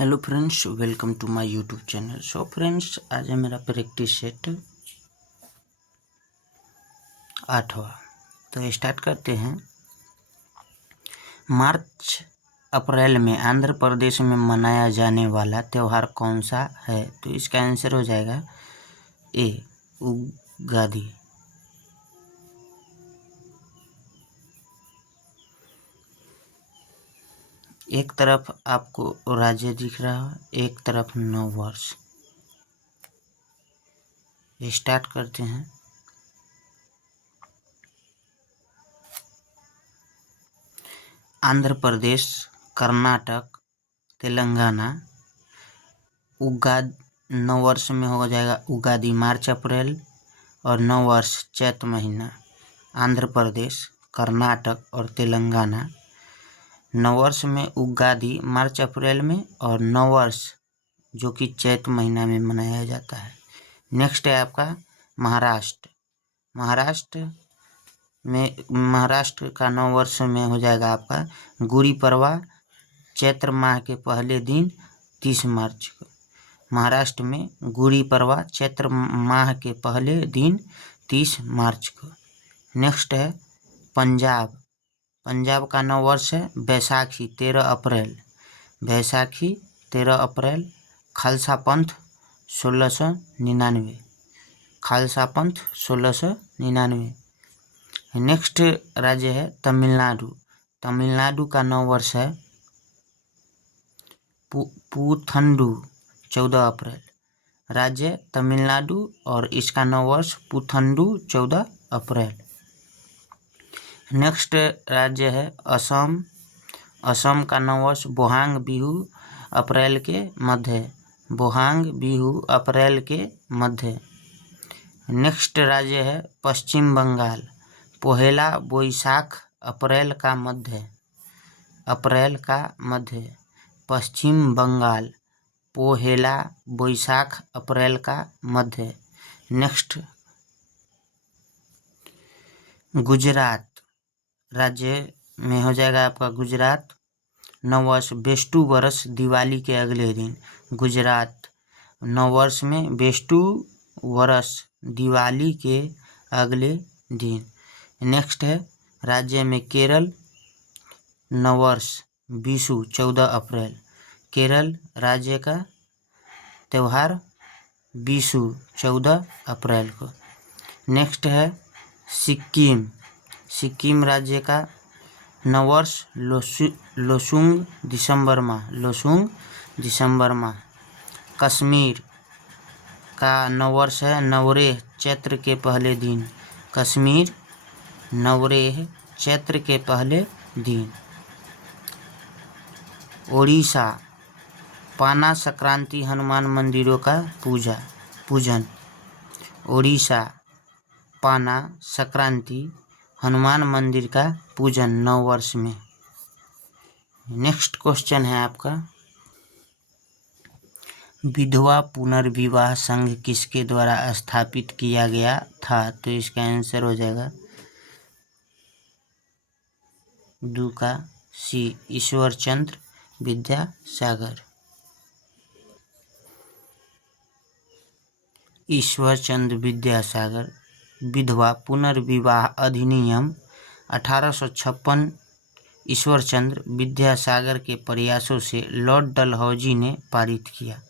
Hello friends, welcome to my YouTube channel. So friends, आज है मेरा प्रैक्टिस सेट 8वां। तो स्टार्ट करते हैं। मार्च अप्रैल में आंध्र प्रदेश में मनाया जाने वाला त्यौहार कौन सा है? तो इसका आंसर हो जाएगा ए, उगादी। एक तरफ आपको राज्य दिख रहा है, एक तरफ नववर्ष। स्टार्ट करते हैं। आंध्र प्रदेश, कर्नाटक, तेलंगाना। नववर्ष में हो जाएगा उगादी मार्च अप्रैल और नववर्ष चैत महीना। आंध्र प्रदेश, कर्नाटक और तेलंगाना। नववर्ष में उगादी मार्च अप्रैल में और नववर्ष जो कि चैत महीना में मनाया जाता है। नेक्स्ट है आपका महाराष्ट्र। महाराष्ट्र का नववर्ष में हो जाएगा आपका गुड़ी पड़वा, चैत्र माह के पहले दिन 30 मार्च को। महाराष्ट्र में गुड़ी पड़वा चैत्र माह के पहले दिन 30 मार्च को। नेक्स्ट है पंजाब का नववर्ष है बैसाखी 13 अप्रैल। खालसा पंथ 1699। नेक्स्ट राज्य है तमिलनाडु का नववर्ष है पुथंडू 14 अप्रैल। राज्य तमिलनाडु और इसका नववर्ष पुथंडू 14 अप्रैल। नेक्स्ट राज्य है असम का नववर्ष बोहांग बिहू अप्रैल के मध्य। नेक्स्ट राज्य है पश्चिम बंगाल, पोहेला बोईसाख अप्रैल का मध्य। पश्चिम बंगाल, पोहेला बोईसाख अप्रैल का मध्य। नेक्स्ट गुजरात राज्य में हो जाएगा आपका गुजरात नववर्ष बेष्टू वर्ष दिवाली के अगले दिन। गुजरात नववर्ष में बेष्टू वर्ष दिवाली के अगले दिन। नेक्स्ट है राज्य में केरल, नववर्ष विशु 14 अप्रैल। केरल राज्य का त्यौहार विशु 14 अप्रैल को। नेक्स्ट है सिक्किम राज्य का नववर्ष लोसुंग दिसंबर माह। कश्मीर का नववर्ष है नवरेह चैत्र के पहले दिन। ओडिशा पाना संक्रांति हनुमान मंदिरों का पूजन। ओडिशा पाना संक्रांति हनुमान मंदिर का पूजन नववर्ष में। नेक्स्ट क्वेश्चन है आपका, विधवा पुनर्विवाह संघ किसके द्वारा स्थापित किया गया था? तो इसका आंसर हो जाएगा दू का सी, ईश्वरचंद्र विद्यासागर। विधवा पुनर्विवाह अधिनियम 1856 ईश्वरचंद्र विद्यासागर के प्रयासों से लॉर्ड डलहौजी ने पारित किया।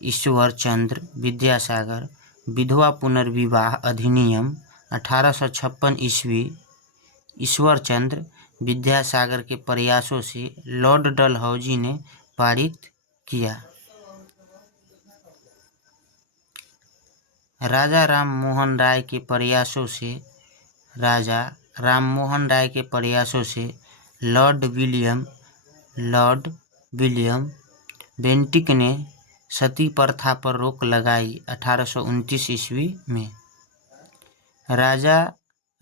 ईश्वरचंद्र विद्यासागर विधवा पुनर्विवाह अधिनियम 1856 ईस्वी ईश्वरचंद्र विद्यासागर के प्रयासों से लॉर्ड डलहौजी ने पारित किया। राजा राम मोहन राय के प्रयासों से लॉर्ड विलियम बेंटिक ने सती प्रथा पर रोक लगाई 1829 ईस्वी में। राजा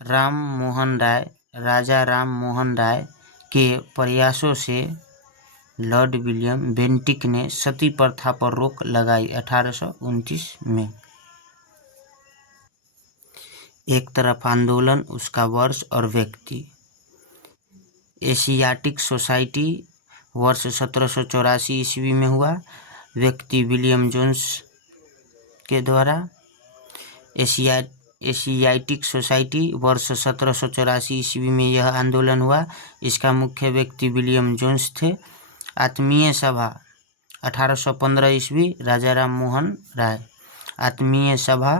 राम मोहन राय के प्रयासों से लॉर्ड विलियम बेंटिक ने सती प्रथा पर रोक लगाई 1829 में। एक तरफ आंदोलन, उसका वर्ष और व्यक्ति। एशियाटिक सोसाइटी वर्ष 1784 ईस्वी में हुआ, व्यक्ति विलियम जोन्स के द्वारा। एशियाटिक सोसाइटी वर्ष 1784 ईस्वी में यह आंदोलन हुआ, इसका मुख्य व्यक्ति विलियम जोन्स थे। आत्मीय सभा 1815 ईस्वी, राजा राम मोहन राय। आत्मीय सभा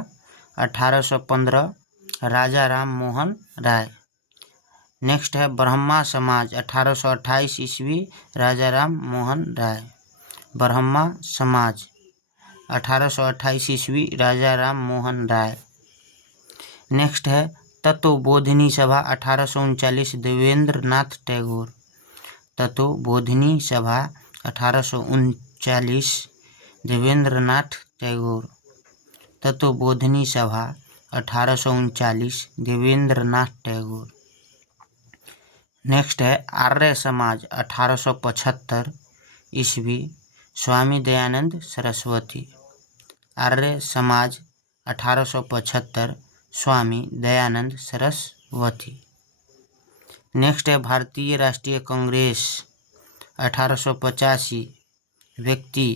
1815, राजा राम मोहन राय। नेक्स्ट है ब्रह्मा समाज 1828 ईस्वी, राजा राम मोहन राय। ब्रह्मा समाज 1828 ईस्वी, राजा राम मोहन राय। नेक्स्ट है तत्वबोधिनी सभा 1839, देवेंद्र नाथ टैगोर। तत्वबोधिनी सभा 1839, देवेंद्र नाथ टैगोर। तत्वबोधिनी सभा 1839, देवेंद्र नाथ टैगोर। नेक्स्ट है आर्य समाज 1875 ईस्वी, स्वामी दयानंद सरस्वती। आर्य समाज 1875, स्वामी दयानंद सरस्वती। नेक्स्ट है भारतीय राष्ट्रीय कांग्रेस 1885, व्यक्ति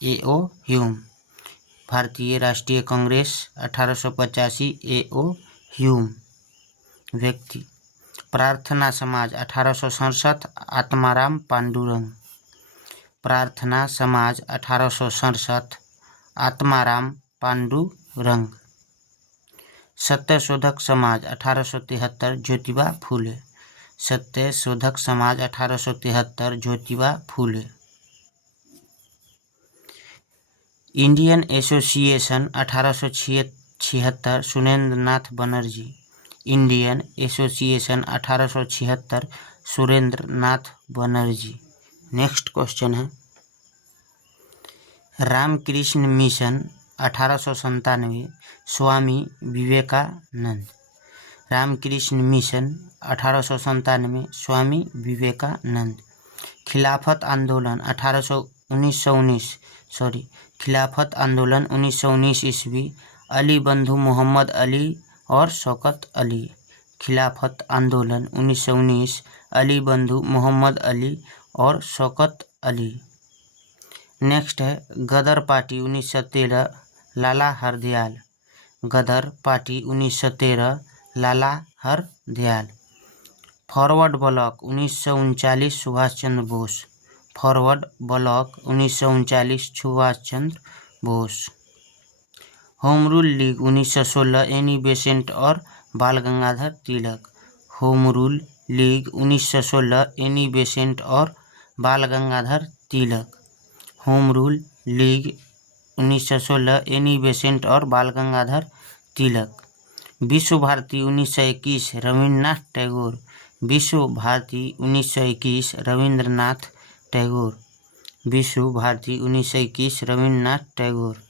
A.O. ह्यूम। भारतीय राष्ट्रीय कांग्रेस 1885, A.O. ह्यूम, व्यक्ति। प्रार्थना समाज 1867, आत्माराम पांडुरंग। प्रार्थना समाज 1867, आत्माराम पांडुरंग। सत्यशोधक समाज 1873, ज्योतिबा फूले। सत्यशोधक समाज 1873, ज्योतिबा फूले। इंडियन एसोसिएशन 1876, सुरेंद्र नाथ बनर्जी। इंडियन एसोसिएशन 1876, सुरेंद्र नाथ बनर्जी। नेक्स्ट क्वेश्चन है रामकृष्ण मिशन 1897, स्वामी विवेकानंद। रामकृष्ण मिशन 1897, स्वामी विवेकानंद। खिलाफत आंदोलन 1919 खिलाफत आंदोलन 1919 ईस्वी, अली बंधु मोहम्मद अली और शौकत अली। खिलाफत आंदोलन 1919, अली बंधु मोहम्मद अली और शौकत अली। नेक्स्ट है Ghadar Party 1913, Lala Hardayal. Ghadar Party 1913, Lala Hardayal. Forward Bloc 1939, Subhash Chandra Bose. Forward Bloc 1939, Subhash Chandra Bose. Home Rule League 1916, Annie Besant और Bal Gangadhar Tilak. Home Rule League 1916, Annie Besant और Bal Gangadhar Tilak. Home Rule League 1916, Annie Besant और बाल गंगाधर तिलक। विश्व भारती 1921, रविन्द्रनाथ टैगोर। विश्व भारती 1921, रविन्द्रनाथ टैगोर। विश्व भारती 1921, रविन्द्रनाथ टैगोर।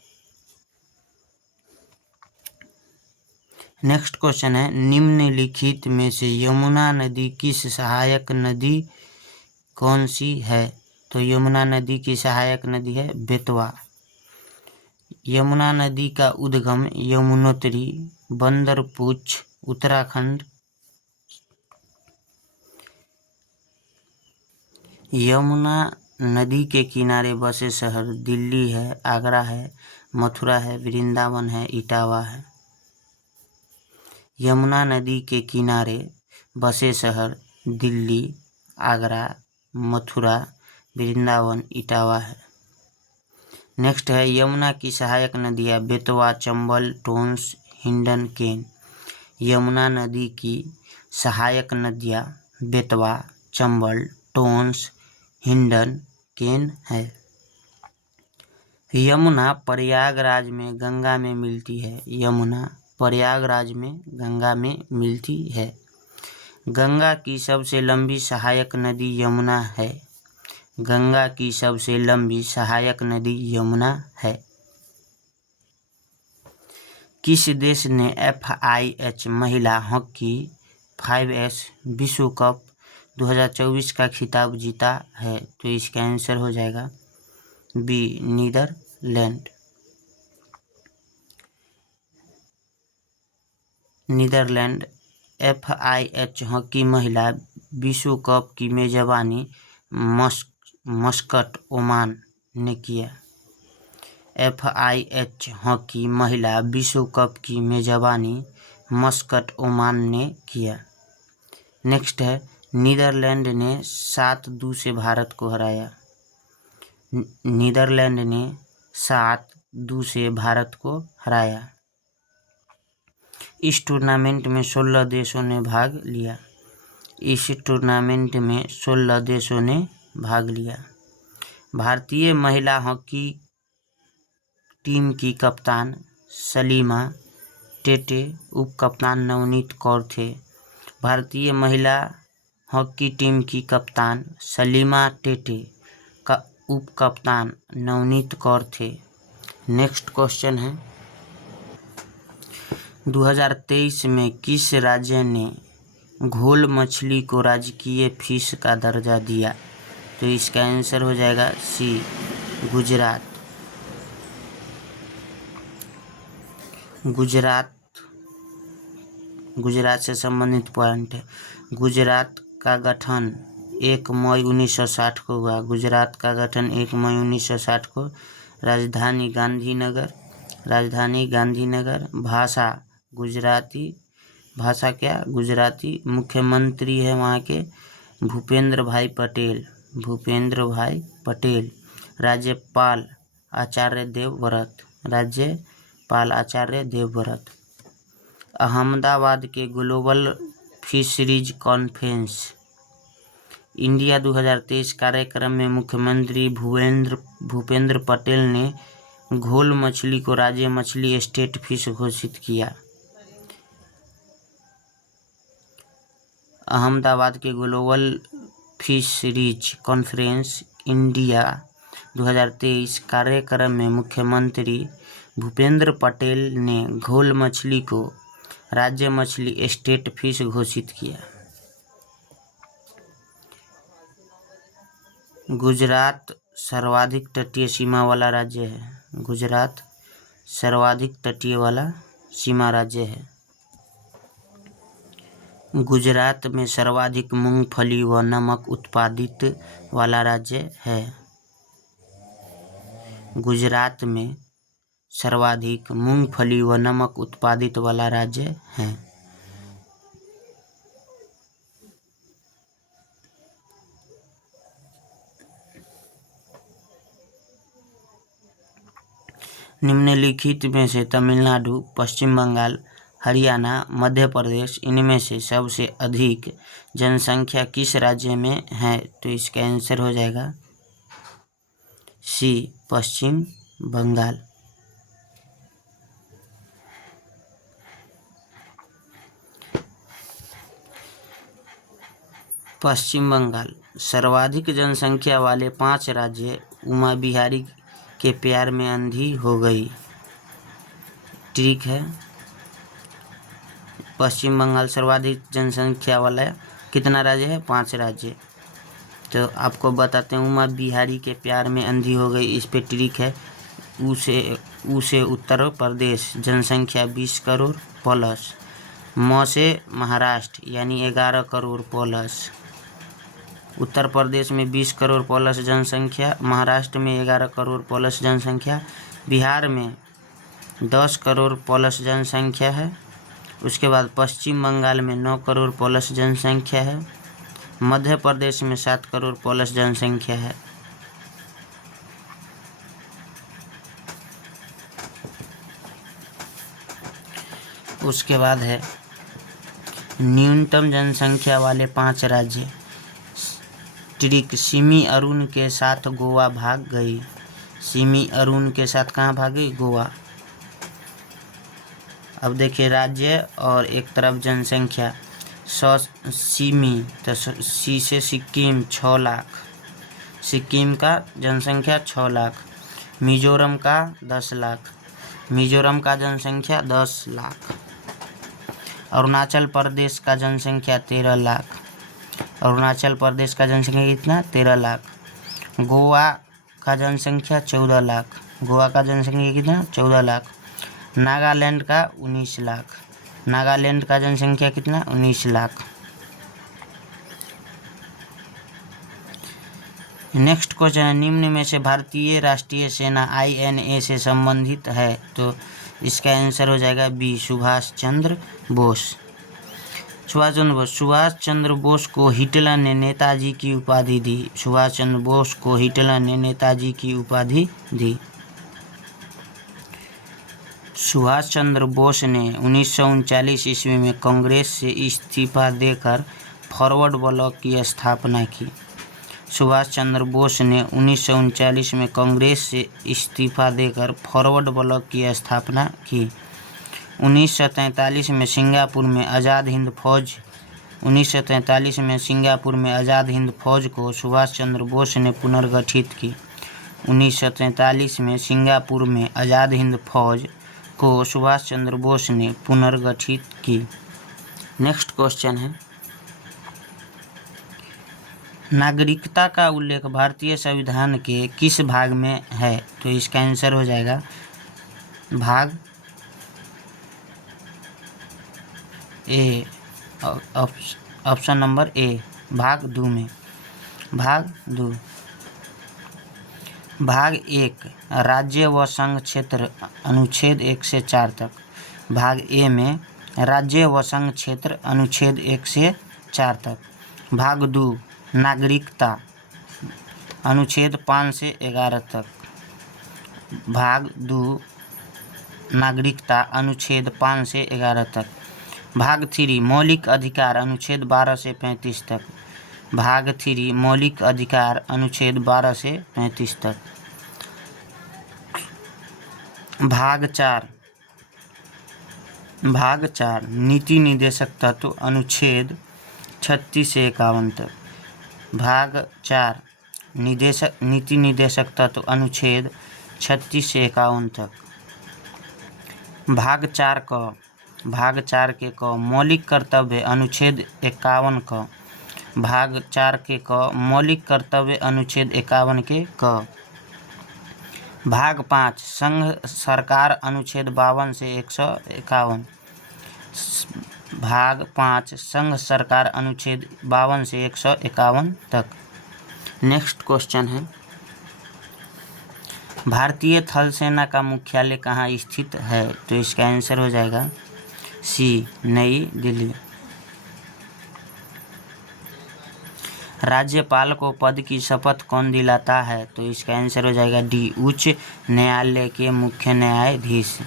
नेक्स्ट क्वेश्चन है निम्नलिखित में से यमुना नदी की सहायक नदी कौन सी है? तो यमुना नदी की सहायक नदी है बेतवा। यमुना नदी का उद्गम यमुनोत्री, बंदरपूछ, उत्तराखंड। यमुना नदी के किनारे बसे शहर दिल्ली है, आगरा है, मथुरा है, वृंदावन है, इटावा है। यमुना नदी के किनारे बसे शहर दिल्ली, आगरा, मथुरा, वृंदावन, इटावा है। नेक्स्ट है यमुना की सहायक नदियाँ बेतवा, चंबल, टोंस, हिंडन, केन। यमुना नदी की सहायक नदियाँ बेतवा, चंबल, टोंस, हिंडन, केन है। यमुना प्रयागराज में गंगा में मिलती है। यमुना प्रयागराज में गंगा में मिलती है। गंगा की सबसे लंबी सहायक नदी यमुना है। गंगा की सबसे लंबी सहायक नदी यमुना है। किस देश ने FIH महिला हॉकी 5S विश्व कप 2024 का खिताब जीता है? तो इसका आंसर हो जाएगा B, Netherland. Netherland FIH hockey महिला विश्व कप की मेजबानी मस्कट ओमान ने किया। FIH हॉकी महिला विश्व कप की मेजबानी मस्कट ओमान ने किया। नेक्स्ट है, नीदरलैंड ने 7-2 से भारत को हराया। नीदरलैंड ने 7-2 से भारत को हराया। इस टूर्नामेंट में 16 देशों ने भाग लिया। इस टूर्नामेंट में 16 देशों ने भाग लिया। भारतीय महिला हॉकी टीम की कप्तान सलीमा टेटे, उप कप्तान नवनीत कौर थे। भारतीय महिला हॉकी टीम की कप्तान सलीमा टेटे का उप कप्तान नवनीत कौर थे। नेक्स्ट क्वेश्चन है, 2023 में किस राज्य ने घोल मछली को राजकीय फिश का दर्जा दिया? तो इसका आंसर हो जाएगा सी, गुजरात। गुजरात से संबंधित पॉइंट है। गुजरात का गठन 1 मई 1960 को हुआ। गुजरात का गठन 1 मई 1960 को। राजधानी गांधीनगर। भाषा गुजराती। भाषा क्या? गुजराती। मुख्यमंत्री है वहाँ के भूपेंद्र भाई पटेल। राज्यपाल आचार्य देवव्रत। अहमदाबाद के ग्लोबल फिशरीज कॉन्फ्रेंस इंडिया 2023 कार्यक्रम में मुख्यमंत्री भूपेंद्र पटेल ने घोल मछली को राज्य मछली स्टेट फिश घोषित किया। अहमदाबाद के ग्लोबल फिशरीज कॉन्फ्रेंस इंडिया 2023 कार्यक्रम में मुख्यमंत्री भूपेंद्र पटेल ने घोल मछली को राज्य मछली स्टेट फिश घोषित किया। गुजरात सर्वाधिक तटीय सीमा वाला राज्य है। गुजरात सर्वाधिक तटीय वाला सीमा राज्य है। गुजरात में सर्वाधिक मूंगफली व नमक उत्पादित वाला राज्य है। गुजरात में सर्वाधिक मूंगफली व नमक उत्पादित वाला राज्य है। निम्नलिखित में से तमिलनाडु, पश्चिम बंगाल, हरियाणा, मध्य प्रदेश इनमें से सबसे अधिक जनसंख्या किस राज्य में है? तो इसका आंसर हो जाएगा सी, पश्चिम बंगाल। पश्चिम बंगाल सर्वाधिक जनसंख्या वाले 5 राज्य। उमा बिहारी के प्यार में अंधी हो गई। ठीक है, पश्चिम बंगाल सर्वाधिक जनसंख्या वाला कितना राज्य है? 5 राज्य। तो आपको बताते हैं, उमा बिहारी के प्यार में अंधी हो गई, इस पे ट्रिक है। उसे उत्तर प्रदेश जनसंख्या 20 करोड़ प्लस। म से महाराष्ट्र यानी 11 करोड़ प्लस। उत्तर प्रदेश में 20 करोड़ प्लस जनसंख्या, महाराष्ट्र में 11 करोड़ प्लस जनसंख्या, बिहार में 10 करोड़ प्लस जनसंख्या है। उसके बाद पश्चिम बंगाल में 9 करोड़ प्लस जनसंख्या है। मध्य प्रदेश में 7 करोड़ प्लस जनसंख्या है। उसके बाद है न्यूनतम जनसंख्या वाले 5 राज्य। ट्रिक, सिमी अरुण के साथ गोवा भाग गई। सिमी अरुण के साथ कहाँ भागी? गोवा। अब देखिए राज्य और एक तरफ जनसंख्या। सिमी तो सी से सिक्किम 6 लाख। सिक्किम का जनसंख्या 6 लाख। मिजोरम का 10 लाख। मिजोरम का जनसंख्या 10 लाख। अरुणाचल प्रदेश का जनसंख्या 13 लाख। अरुणाचल प्रदेश का जनसंख्या कितना? 13 लाख। गोवा का जनसंख्या 14 लाख। गोवा का जनसंख्या कितना? 14 लाख। नागालैंड का 19 लाख। नागालैंड का जनसंख्या कितना? 19 लाख। नेक्स्ट क्वेश्चन है, निम्न में से भारतीय राष्ट्रीय सेना INA से संबंधित है? तो इसका आंसर हो जाएगा बी, सुभाष चंद्र बोस। सुभाष चंद्र बोस को हिटलर ने नेताजी की उपाधि दी। सुभाष चंद्र बोस को हिटलर ने नेताजी की उपाधि दी। सुभाष चंद्र बोस ने 1939 ईस्वी में कांग्रेस से इस्तीफा देकर फॉरवर्ड ब्लॉक की स्थापना की। सुभाष चंद्र बोस ने 1939 में कांग्रेस से इस्तीफा देकर फॉरवर्ड ब्लॉक की स्थापना की। 1943 में सिंगापुर में आज़ाद हिंद फौज को सुभाष चंद्र बोस ने पुनर्गठित की। 1943 में सिंगापुर में आज़ाद हिंद फौज को सुभाष चंद्र बोस ने पुनर्गठित की। नेक्स्ट क्वेश्चन है, नागरिकता का उल्लेख भारतीय संविधान के किस भाग में है? तो इसका आंसर हो जाएगा भाग ए, ऑप्शन नंबर ए, भाग 2 में। भाग 1 राज्य व संघ क्षेत्र अनुच्छेद 1 से 4 तक। भाग ए में राज्य व संघ क्षेत्र अनुच्छेद 1 से 4 तक। भाग 2 नागरिकता अनुच्छेद 5 से 11 तक। भाग 2 नागरिकता अनुच्छेद 5 से 11 तक। भाग 3 मौलिक अधिकार अनुच्छेद 12 से 35 तक। भाग 3 मौलिक अधिकार अनुच्छेद 12 से 35 तक। भाग 4 नीति निदेशक तत्व अनुच्छेद 36 से 51 तक। भाग 4 नीति निदेशक तत्व अनुच्छेद 36 से 51 तक। भाग 4 के क मौलिक कर्तव्य अनुच्छेद 51 क। भाग 4 के क मौलिक कर्तव्य अनुच्छेद 51 के क। भाग 5 संघ सरकार अनुच्छेद 52 से 151। भाग 5 संघ सरकार अनुच्छेद 52 से 151 तक। नेक्स्ट क्वेश्चन है, भारतीय थल सेना का मुख्यालय कहाँ स्थित है? तो इसका आंसर हो जाएगा सी, नई दिल्ली। राज्यपाल को पद की शपथ कौन दिलाता है? तो इसका आंसर हो जाएगा डी, उच्च न्यायालय के मुख्य न्यायाधीश।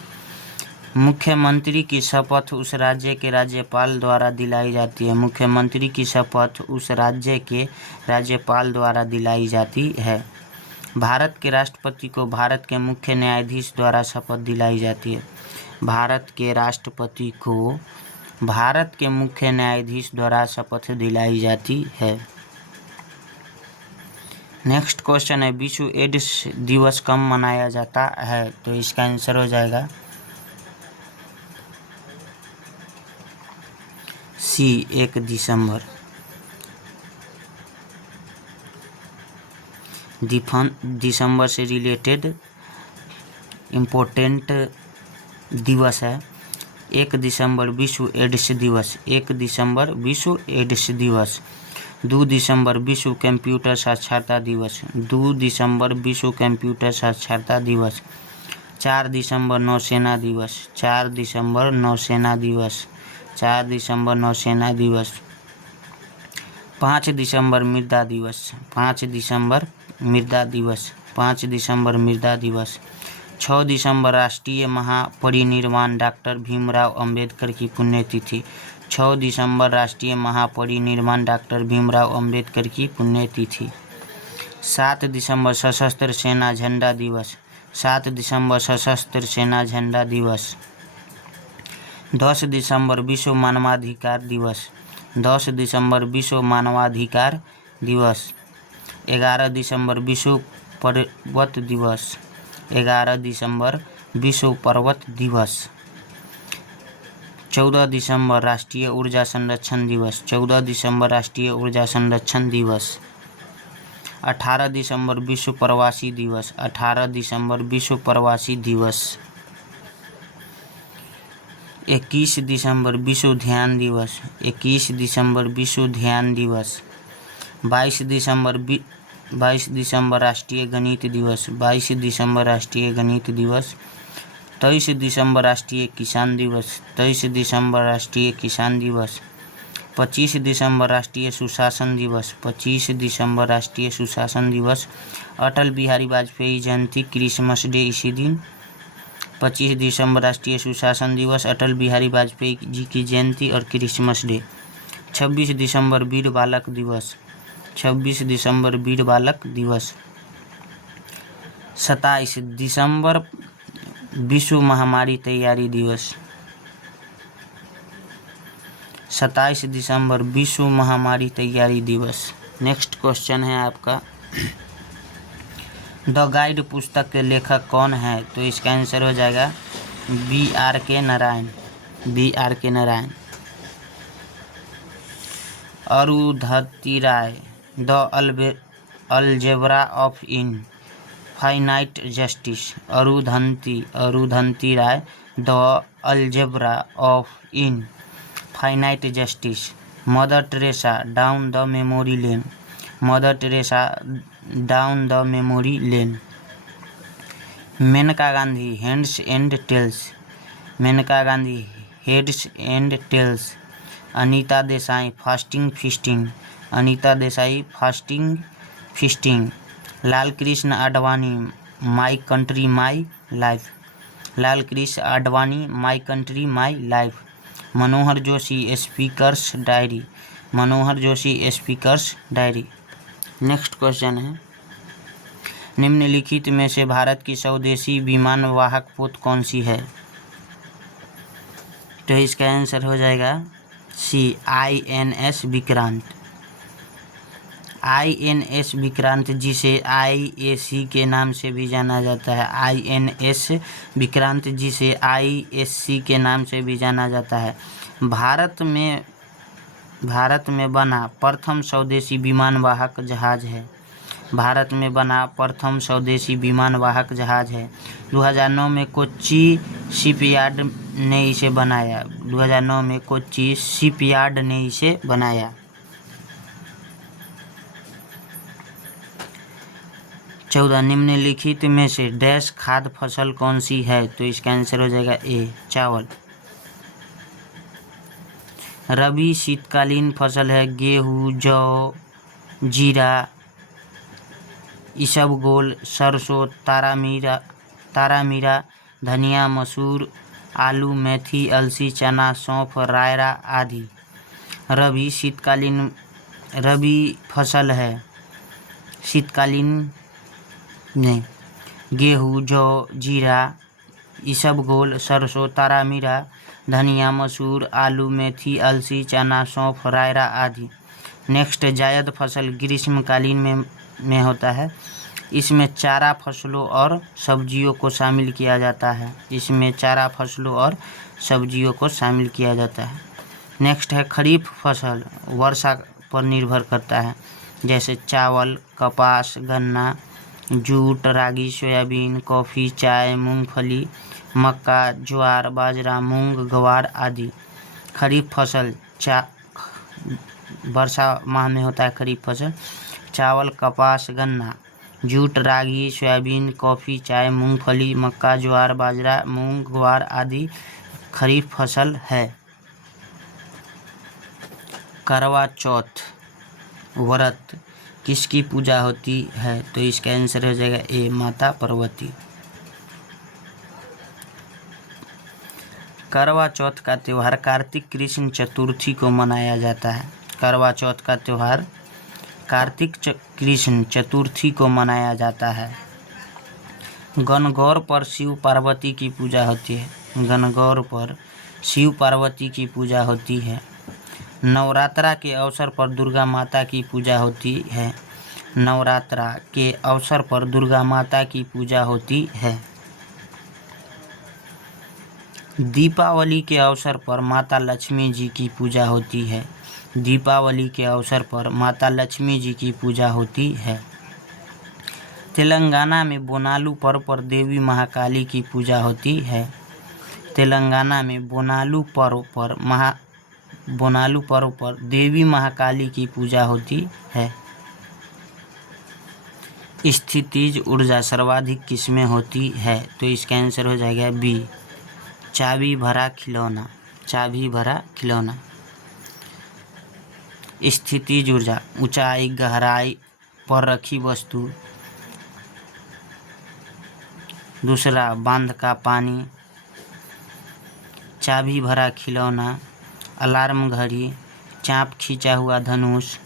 मुख्यमंत्री की शपथ उस राज्य के राज्यपाल द्वारा दिलाई जाती है। मुख्यमंत्री की शपथ उस राज्य के राज्यपाल द्वारा दिलाई जाती है। भारत के राष्ट्रपति को भारत के मुख्य न्यायाधीश द्वारा शपथ दिलाई जाती है। भारत के राष्ट्रपति को भारत के मुख्य न्यायाधीश द्वारा शपथ दिलाई जाती है। नेक्स्ट क्वेश्चन है, विश्व एड्स दिवस कब मनाया जाता है? तो इसका आंसर हो जाएगा सी, 1 दिसंबर। दिसंबर से रिलेटेड इम्पोर्टेंट दिवस है। 1 दिसंबर विश्व एड्स दिवस। 1 दिसंबर विश्व एड्स दिवस। 2 दिसंबर विश्व कंप्यूटर साक्षरता दिवस। 2 दिसंबर विश्व कंप्यूटर साक्षरता दिवस। 4 दिसंबर नौसेना दिवस। 4 दिसंबर नौसेना दिवस। 4 दिसंबर नौसेना दिवस। 5 दिसंबर मृदा दिवस। 5 दिसंबर मृदा दिवस। 5 दिसंबर मृदा दिवस। 6 दिसंबर राष्ट्रीय महापरिनिर्वाण डॉक्टर भीमराव अंबेडकर की पुण्यतिथि। 6 दिसंबर राष्ट्रीय महापरिनिर्वाण डॉक्टर भीमराव अंबेडकर की पुण्यतिथि। 7 दिसंबर सशस्त्र सेना झंडा दिवस। 7 दिसंबर सशस्त्र सेना झंडा दिवस। 10 दिसंबर विश्व मानवाधिकार दिवस। 10 दिसंबर विश्व मानवाधिकार दिवस। 11 दिसंबर विश्व पर्वत दिवस। 11 दिसंबर विश्व पर्वत दिवस। 14 दिसंबर राष्ट्रीय ऊर्जा संरक्षण दिवस। 14 दिसंबर राष्ट्रीय ऊर्जा संरक्षण दिवस। 18 दिसंबर विश्व प्रवासी दिवस। 18 दिसंबर विश्व प्रवासी दिवस। 21 दिसंबर विश्व ध्यान दिवस। 21 दिसंबर विश्व ध्यान दिवस। 22 दिसंबर 22 दिसंबर राष्ट्रीय गणित दिवस, 22 दिसंबर राष्ट्रीय गणित दिवस। 23 दिसंबर राष्ट्रीय किसान दिवस, 23 दिसंबर राष्ट्रीय किसान दिवस। 25 दिसंबर राष्ट्रीय सुशासन दिवस, 25 दिसंबर राष्ट्रीय सुशासन दिवस। अटल बिहारी वाजपेयी जयंती, क्रिसमस डे इसी दिन। 25 दिसंबर राष्ट्रीय सुशासन दिवस, अटल बिहारी वाजपेयी जी की जयंती और क्रिसमस डे। 26 दिसंबर वीर बालक दिवस, 26 दिसंबर वीर बालक दिवस। 27 दिसंबर विश्व महामारी तैयारी दिवस, 27 दिसंबर विश्व महामारी तैयारी दिवस। नेक्स्ट क्वेश्चन है आपका, द गाइड पुस्तक के लेखक कौन है? तो इसका आंसर हो जाएगा B.R.K. Narayan, B.R.K. Narayan. Arundhati Roy, the algebra of infinite justice, Arundhati Roy, the algebra of infinite justice. Mother Teresa, down the memory lane, Mother Teresa, down the memory lane. Menaka Gandhi, heads and tails, Menaka Gandhi, heads and tails. Anita Desai, fasting feasting, Anita Desai, fasting feasting. Lal Krishna Advani, my country my life, Lal Krishna Advani, my country my life. Manohar Joshi, speaker's diary, Manohar Joshi, speaker's diary. Next question है, निम्नलिखित में से भारत की स्वदेशी विमान वाहक पोत कौन सी है? तो इसका आंसर हो जाएगा C, INS Vikrant, INS Vikrant, जिसे IAC के नाम से भी जाना जाता है, INS विक्रांत, जिसे ISC के नाम से भी जाना जाता है। भारत में बना प्रथम स्वदेशी विमान वाहक जहाज है, भारत में बना प्रथम स्वदेशी विमान वाहक जहाज है। 2009 में कोच्चि शिपयार्ड ने इसे बनाया, 2009 में कोच्चि शिपयार्ड ने इसे बनाया। 14 निम्नलिखित में से डैश खाद्य फसल कौन सी है? तो इसका आंसर हो जाएगा A, चावल। रबी शीतकालीन फसल है गेहूँ, जौ, जीरा, इसबगोल, सरसों, तारामीरा, धनिया, मसूर, आलू, मेथी, अलसी, चना, सौंफ, रायरा आदि। रबी शीतकालीन, रबी फसल है शीतकालीन नहीं, गेहूँ, जौ, जीरा, इसबगोल, सरसों, तारामीरा, धनिया, मसूर, आलू, मेथी, अलसी, चना, सौंफ, रायरा आदि। नेक्स्ट, जायद फसल ग्रीष्मकालीन में होता है, इसमें चारा फसलों और सब्जियों को शामिल किया जाता है, इसमें चारा फसलों और सब्जियों को शामिल किया जाता है। नेक्स्ट है खरीफ फसल, वर्षा पर निर्भर करता है, जैसे चावल, कपास, गन्ना, जूट, रागी, सोयाबीन, कॉफ़ी, चाय, मूंगफली, मक्का, ज्वार, बाजरा, मूंग, ग्वार आदि। खरीफ फसल वर्षा माह में होता है खरीफ फसल। चावल, कपास, गन्ना, जूट, रागी, सोयाबीन, कॉफ़ी, चाय, मूंगफली, मक्का, ज्वार, बाजरा, मूंग, ग्वार आदि खरीफ फसल है। करवा चौथ व्रत किसकी पूजा होती है? तो इसका आंसर हो जाएगा A, माता पार्वती। करवा चौथ का त्यौहार कार्तिक कृष्ण चतुर्थी को मनाया जाता है, करवा चौथ का त्यौहार कार्तिक कृष्ण चतुर्थी को मनाया जाता है। गणगौर पर शिव पार्वती की पूजा होती है, गणगौर पर शिव पार्वती की पूजा होती है। नवरात्रा के अवसर पर दुर्गा माता की पूजा होती है, नवरात्रा के अवसर पर दुर्गा माता की पूजा होती है। दीपावली के अवसर पर माता लक्ष्मी जी की पूजा होती है, दीपावली के अवसर पर माता लक्ष्मी जी की पूजा होती है। तेलंगाना में बोनालू पर्व पर देवी महाकाली की पूजा होती है, तेलंगाना में बोनालू पर्व पर देवी महाकाली की पूजा होती है। स्थितिज ऊर्जा सर्वाधिक किसमें होती है? तो इसका आंसर हो जाएगा बी, चाबी भरा खिलौना। चाबी भरा खिलौना। स्थितिज ऊर्जा ऊंचाई गहराई पर रखी वस्तु। दूसरा बांध का पानी, चाबी भरा खिलौना, अलार्म घड़ी, चाँप खींचा हुआ धनुष।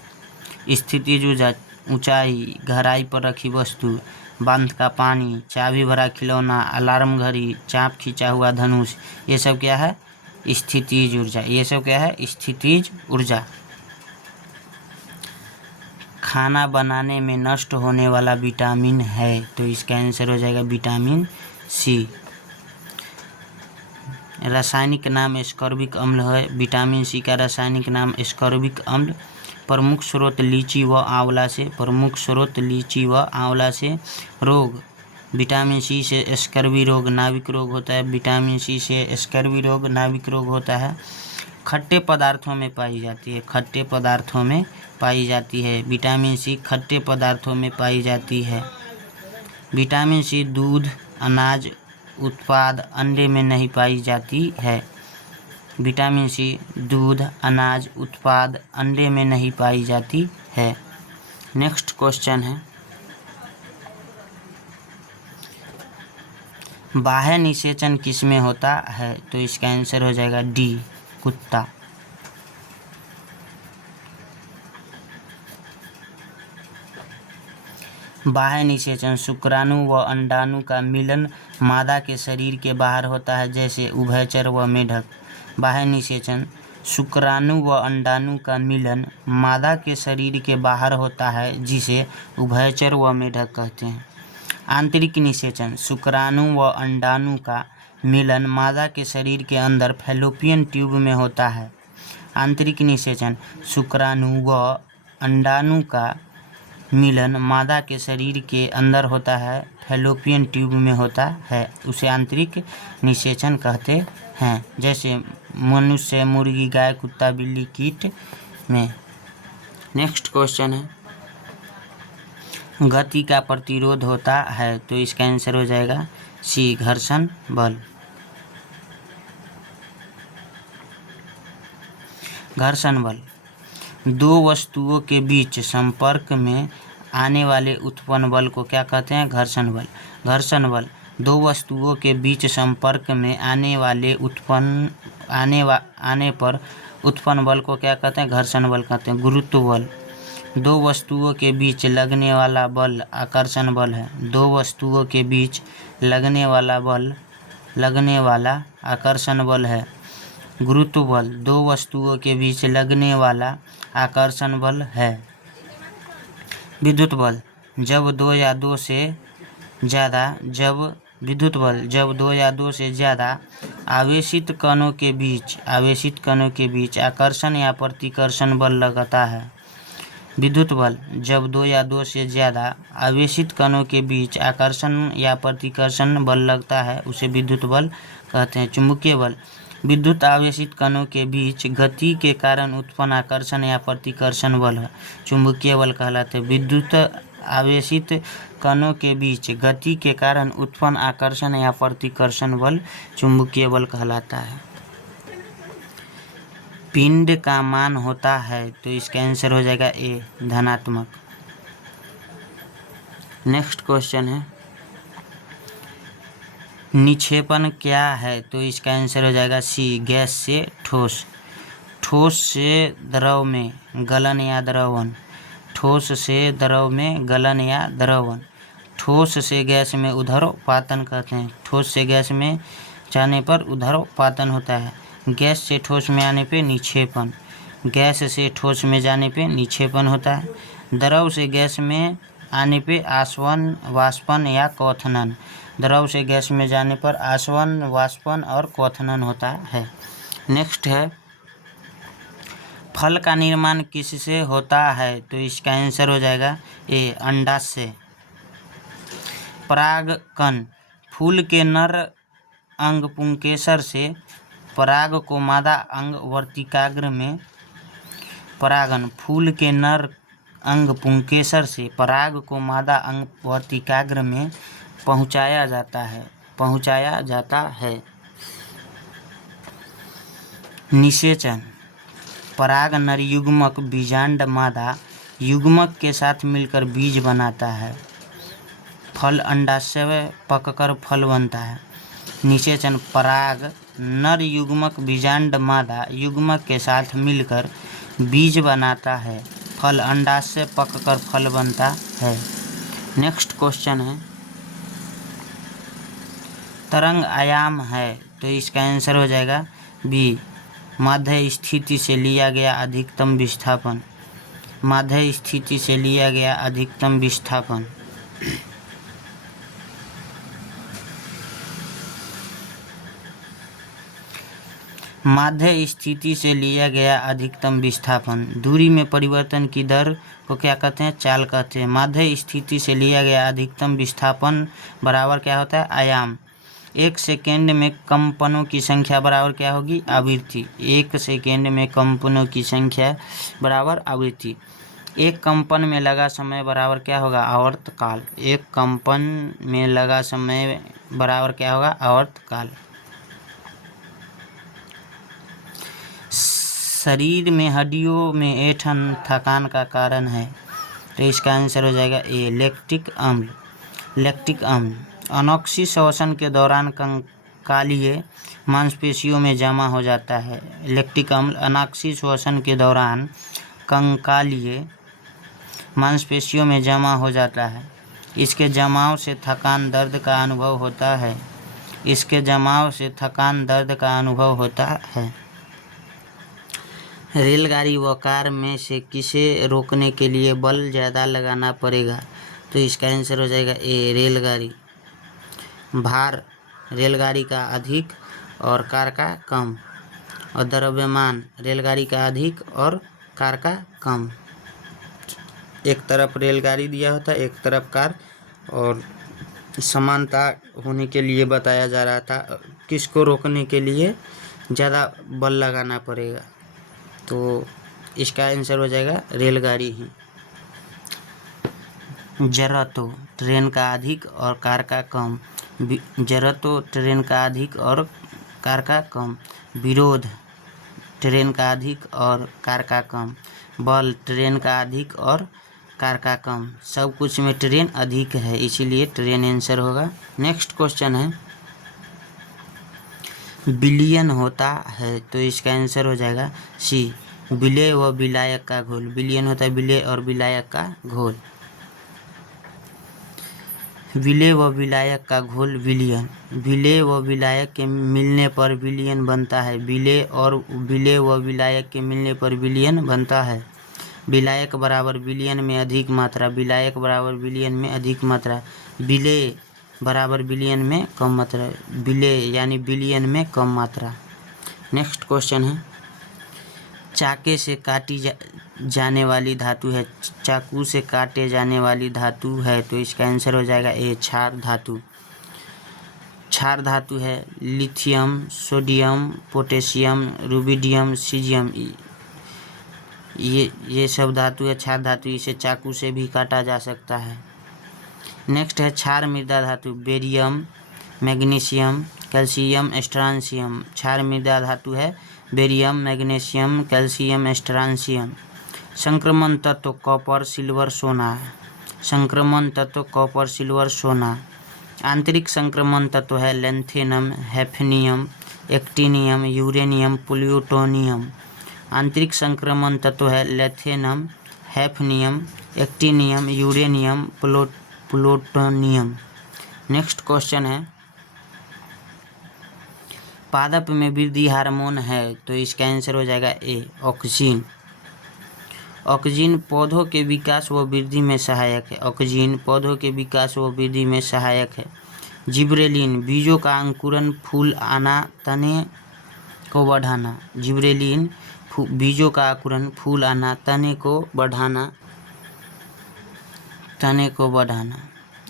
स्थितिज ऊर्जा ऊंचाई गहराई पर रखी वस्तु, बांध का पानी, चाबी भरा खिलौना, अलार्म घड़ी, चाँप खींचा हुआ धनुष। ये सब क्या है? स्थितिज ऊर्जा। ये सब क्या है? स्थितिज ऊर्जा। खाना बनाने में नष्ट होने वाला विटामिन है? तो इसका आंसर हो जाएगा विटामिन सी। रासायनिक नाम एस्कॉर्बिक अम्ल है। विटामिन सी का रासायनिक नाम एस्कॉर्बिक अम्ल। प्रमुख स्रोत लीची व आंवला से। प्रमुख स्रोत लीची व आंवला से। रोग विटामिन सी से स्कर्वी रोग नाभिक रोग होता है। विटामिन सी से स्कर्वी रोग नाभिक रोग होता है। खट्टे पदार्थों में पाई जाती है। खट्टे पदार्थों में पाई जाती है। विटामिन सी खट्टे पदार्थों में पाई जाती है। विटामिन सी दूध अनाज उत्पाद अंडे में नहीं पाई जाती है। विटामिन सी दूध अनाज उत्पाद अंडे में नहीं पाई जाती है। नेक्स्ट क्वेश्चन है, बाह्य निषेचन किसमें होता है? तो इसका आंसर हो जाएगा डी, कुत्ता। बाह्य निषेचन शुक्राणु व अंडाणु का मिलन मादा के शरीर के बाहर होता है, जैसे उभयचर व मेढक। बाह्य निषेचन शुक्राणु व अंडाणु का मिलन मादा के शरीर के बाहर होता है, जिसे उभयचर व मेढक कहते हैं। आंतरिक निषेचन शुक्राणु व अंडाणु का मिलन मादा के शरीर के अंदर फैलोपियन ट्यूब में होता है। आंतरिक निषेचन शुक्राणु व अंडाणु का मिलन मादा के शरीर के अंदर होता है, फैलोपियन ट्यूब में होता है, उसे आंतरिक निषेचन कहते हैं, जैसे मनुष्य, मुर्गी, गाय, कुत्ता, बिल्ली, कीट में। नेक्स्ट क्वेश्चन है, गति का प्रतिरोध होता है? तो इसका आंसर हो जाएगा सी, घर्षण बल। घर्षण बल दो वस्तुओं के बीच संपर्क में आने वाले उत्पन्न बल को क्या कहते हैं? घर्षण बल। घर्षण बल दो वस्तुओं के बीच संपर्क में आने पर उत्पन्न बल को क्या कहते हैं? घर्षण बल कहते हैं। गुरुत्व बल दो वस्तुओं के बीच लगने वाला बल आकर्षण बल है। दो वस्तुओं के बीच लगने वाला आकर्षण बल है। गुरुत्व बल दो वस्तुओं के बीच लगने वाला आकर्षण बल है। विद्युत बल जब दो या दो से ज़्यादा आवेशित कणों के बीच आकर्षण या प्रतिकर्षण बल लगता है। विद्युत बल जब दो या दो से ज़्यादा आवेशित कणों के बीच आकर्षण या प्रतिकर्षण बल लगता है, उसे विद्युत बल कहते हैं। चुंबकीय बल विद्युत आवेशित कणों के बीच गति के कारण उत्पन्न आकर्षण या प्रतिकर्षण बल है, चुंबकीय बल कहलाते हैं। विद्युत आवेशित कणों के बीच गति के कारण उत्पन्न आकर्षण या प्रतिकर्षण बल चुंबकीय बल कहलाता है। पिंड का मान होता है? तो इसका आंसर हो जाएगा ए, धनात्मक। नेक्स्ट क्वेश्चन है, निक्षेपण क्या है? तो इसका आंसर हो जाएगा सी, गैस से ठोस। ठोस से द्रव में गलन या द्रवण। ठोस से द्रव में गलन या द्रवण। ठोस से गैस में ऊर्ध्वपातन कहते हैं। ठोस से गैस में जाने पर ऊर्ध्वपातन होता है। गैस से ठोस में आने पे निक्षेपण। गैस से ठोस में जाने पे निक्षेपण होता है। द्रव से गैस में आने पे आसवन, वाष्पन या क्वथनन। द्रव से गैस में जाने पर आसवन, वाष्पन और क्वथनन होता है। नेक्स्ट है, फल का निर्माण किससे होता है? तो इसका आंसर हो जाएगा ए, अंडाशय से। परागकण फूल के नर अंग पुंकेसर से पराग को मादा अंग वर्तिकाग्र में। परागण फूल के नर अंग पुंकेसर से पराग को मादा अंग वर्तिकाग्र में पहुँचाया जाता है। निषेचन, पराग नर युग्मक बीजांड मादा युग्मक के साथ मिलकर बीज बनाता है। फल अंडाशय पककर फल बनता है। निषेचन, पराग नर युग्मक बीजांड मादा युग्मक के साथ मिलकर बीज बनाता है। फल अंडाशय पककर फल बनता है। नेक्स्ट क्वेश्चन है, तरंग आयाम है तो इसका आंसर हो जाएगा बी, माध्य स्थिति से लिया गया अधिकतम विस्थापन। माध्य स्थिति से लिया गया अधिकतम विस्थापन। माध्य स्थिति से लिया गया अधिकतम विस्थापन। दूरी में परिवर्तन की दर को क्या कहते हैं? चाल कहते हैं। माध्य स्थिति से लिया गया अधिकतम विस्थापन बराबर क्या होता है? आयाम। 1 सेकेंड में कंपनों की संख्या बराबर क्या होगी? आवृत्ति। 1 सेकेंड में कंपनों की संख्या बराबर आवृत्ति। एक कंपन में लगा समय बराबर क्या होगा? आवर्तकाल। एक कंपन में लगा समय बराबर क्या होगा? आवर्तकाल। शरीर में हड्डियों में ऐंठन थकान का कारण है तो इसका आंसर हो जाएगा ए, लैक्टिक अम्ल। लैक्टिक अम्ल अनोक्सी श्वसन के दौरान कंकालीय मांसपेशियों में जमा हो जाता है। लैक्टिक अम्ल अनोक्सी श्वसन के दौरान कंकालीय मांसपेशियों में जमा हो जाता है। इसके जमाव से थकान दर्द का अनुभव होता है। इसके जमाव से थकान दर्द का अनुभव होता है। रेलगाड़ी व कार में से किसे रोकने के लिए बल ज़्यादा लगाना पड़ेगा तो इसका आंसर हो जाएगा ए, रेलगाड़ी। भार रेलगाड़ी का अधिक और कार का कम, और द्रव्यमान रेलगाड़ी का अधिक और कार का कम। एक तरफ रेलगाड़ी दिया होता है, एक तरफ कार, और समानता होने के लिए बताया जा रहा था किसको रोकने के लिए ज़्यादा बल लगाना पड़ेगा, तो इसका आंसर हो जाएगा रेलगाड़ी ही। जड़त्व ट्रेन का अधिक और कार का कम। जड़त्व ट्रेन का अधिक और कार का कम। विरोध ट्रेन का अधिक और कार का कम। बल ट्रेन का अधिक और कार का कम। सब कुछ में ट्रेन अधिक है, इसीलिए ट्रेन आंसर होगा। नेक्स्ट क्वेश्चन है, विलयन होता है तो इसका आंसर हो जाएगा सी, विलेय व विलायक का घोल। विलयन होता है विलेय और विलायक का घोल। विलेय व विलायक का घोल विलयन। विलेय व विलायक के मिलने पर विलयन बनता है। विलेय और विलेय व विलायक के मिलने पर विलयन बनता है। विलायक बराबर विलयन में अधिक मात्रा। विलायक बराबर विलयन में अधिक मात्रा। विलेय बराबर विलयन में कम मात्रा। विलेय यानी विलयन में कम मात्रा। नेक्स्ट क्वेश्चन है, चाके से काटी जाने वाली धातु है। चाकू से काटे जाने वाली धातु है तो इसका आंसर हो जाएगा ए, क्षार धातु। क्षार धातु है lithium, sodium, potassium, rubidium, caesium, ये सब धातु है क्षार धातु। इसे चाकू से भी काटा जा सकता है। नेक्स्ट है क्षार मृदा धातु, बेरियम, मैग्नीशियम, कैल्शियम, स्ट्रांशियम। क्षार मृदा धातु है बेरियम, मैग्नीशियम, कैल्शियम, स्ट्रांशियम। संक्रमण तत्व कॉपर, सिल्वर, सोना। संक्रमण तत्व कॉपर, सिल्वर, सोना। आंतरिक संक्रमण तत्व है lanthanum, hafnium, actinium, uranium, plutonium. आंतरिक संक्रमण तत्व है lanthanum, hafnium, actinium, uranium, plutonium. Next question है, पादप में वृद्धि हार्मोन है तो इसका आंसर हो जाएगा ए, ऑक्सीन। ऑक्सीन पौधों के विकास व वृद्धि में सहायक है। ऑक्सीन पौधों के विकास व वृद्धि में सहायक है। जिब्रेलिन बीजों का अंकुरन, फूल आना, तने को बढ़ाना। जिब्रेलिन बीजों का अंकुरन, फूल आना, तने को बढ़ाना। तने को बढ़ाना।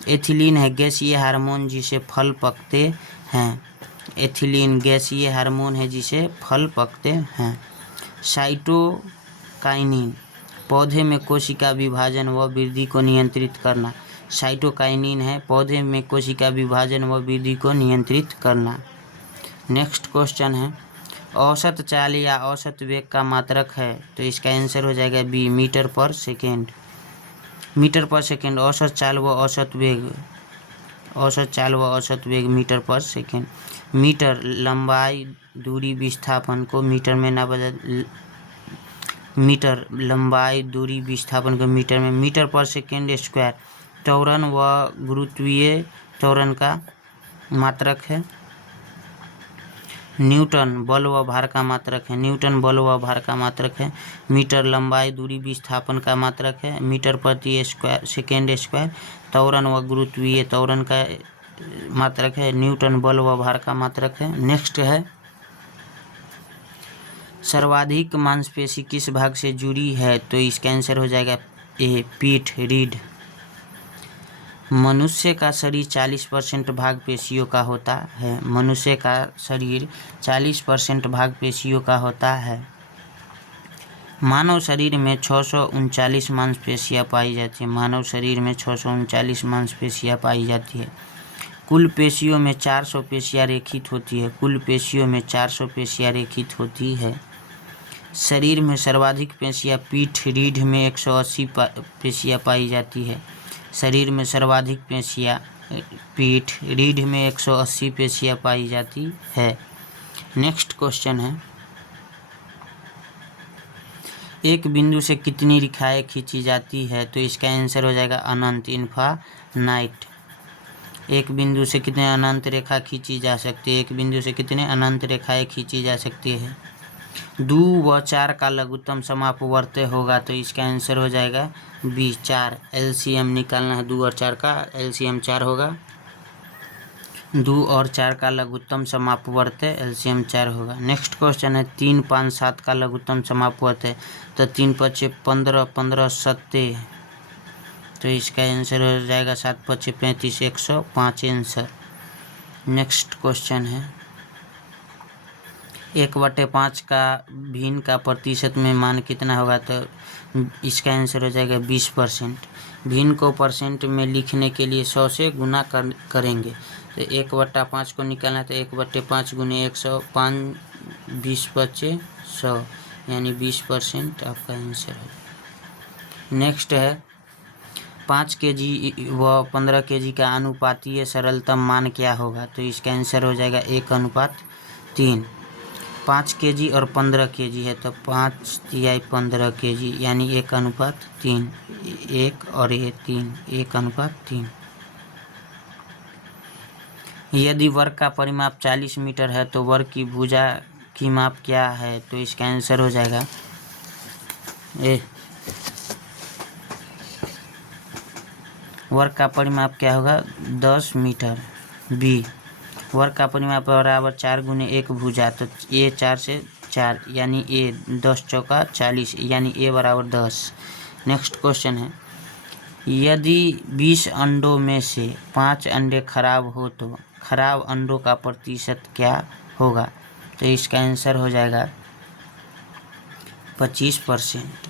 एथिलीन है गैसीय हार्मोन जिसे फल पकते हैं। एथिलीन गैसीय हार्मोन है जिसे फल पकते हैं। साइटोकाइनिन पौधे में कोशिका विभाजन व वृद्धि को नियंत्रित करना। साइटोकाइनिन है पौधे में कोशिका विभाजन व वृद्धि को नियंत्रित करना। नेक्स्ट क्वेश्चन है, औसत चाल या औसत वेग का मात्रक है, तो इसका आंसर हो जाएगा बी, मीटर पर सेकेंड। मीटर पर सेकेंड औसत चाल व औसत वेग, औसत चाल व औसत वेग मीटर पर सेकेंड। मीटर लंबाई दूरी विस्थापन को मीटर में ना बदल, मीटर लंबाई दूरी विस्थापन को मीटर में। मीटर पर सेकेंड स्क्वायर त्वरण व गुरुत्वीय त्वरण का मात्रक है। न्यूटन बल व भार का मात्रक है। न्यूटन बल व भार का मात्रक है। मीटर लंबाई दूरी विस्थापन का मात्रक है। मीटर प्रति स्क्वायर सेकेंड स्क्वायर त्वरण व गुरुत्वीय त्वरण का मात्रक है। न्यूटन बल व भार का मात्रक है। नेक्स्ट है, सर्वाधिक मांसपेशी किस भाग से जुड़ी है, तो इसका आंसर हो जाएगा ए, पीठ, रीढ़। मनुष्य का शरीर 40% भाग पेशियों का होता है। मनुष्य का शरीर 40% भाग पेशियों का होता है। मानव शरीर में 639 मांसपेशियां पाई जाती है। मानव शरीर में 639 मांसपेशियां पाई जाती है। कुल पेशियों में 400 पेशियां रेखित होती है। कुल पेशियों में 400 पेशियां रेखित होती है। शरीर में सर्वाधिक पेशियां पीठ, रीढ़ में 180 पेशियां पाई जाती है। शरीर में सर्वाधिक पेशियां पीठ, रीढ़ में 180 पेशियां पाई जाती है। नेक्स्ट क्वेश्चन है, एक बिंदु से कितनी रेखाएं खींची जाती है, तो इसका आंसर हो जाएगा अनंत, इनफाइनाइट। एक बिंदु से कितने अनंत रेखा खींची जा सकती है, एक बिंदु से कितने अनंत रेखाएं खींची जा सकती है। 2 व 4 का लघुत्तम समापवर्त होगा, तो इसका आंसर हो जाएगा बी, 4। एलसीएम निकालना है 2 और 4 का, एलसीएम 4 होगा। 2 और 4 का लघुत्तम समापवर्त है, एलसीएम 4 होगा। नेक्स्ट क्वेश्चन है, 3, 5, 7 का लघुत्तम समापवर्त है, तो 3 पचे 15, 15 सत्ते, तो इसका आंसर हो जाएगा 7 पचे 35, 105 आंसर। नेक्स्ट क्वेश्चन है, 1/5 का भिन्न का प्रतिशत में मान कितना होगा, तो इसका आंसर हो जाएगा 20%। भिन्न को परसेंट में लिखने के लिए 100 से गुना करेंगे, तो 1/5 को निकालना, तो 1/5 गुने 100, 5, 20 बचे 100, यानी 20% आपका आंसर है। नेक्स्ट है, 5 केजी व 15 केजी का अनुपातीय सरलतम मान क्या होगा, तो इसका आंसर हो जाएगा 1:3। 5 केजी और 15 केजी है, तो 5 तिहाई 15 केजी, यानी 1:3, 1 और ये 3, 1:3। यदि वर्ग का परिमाप 40 मीटर है, तो वर्ग की भुजा की माप क्या है, तो इसका आंसर हो जाएगा ए, वर्ग का परिमाप क्या होगा 10 मीटर। बी, वर्ग का परिमाप बराबर 4 गुने 1 भुजा, तो ए 4 से 4, यानी ए 10 चौका 40, यानी ए बराबर 10। नेक्स्ट क्वेश्चन है, यदि 20 अंडों में से 5 अंडे खराब हो, तो खराब अंडों का प्रतिशत क्या होगा, तो इसका आंसर हो जाएगा 25%।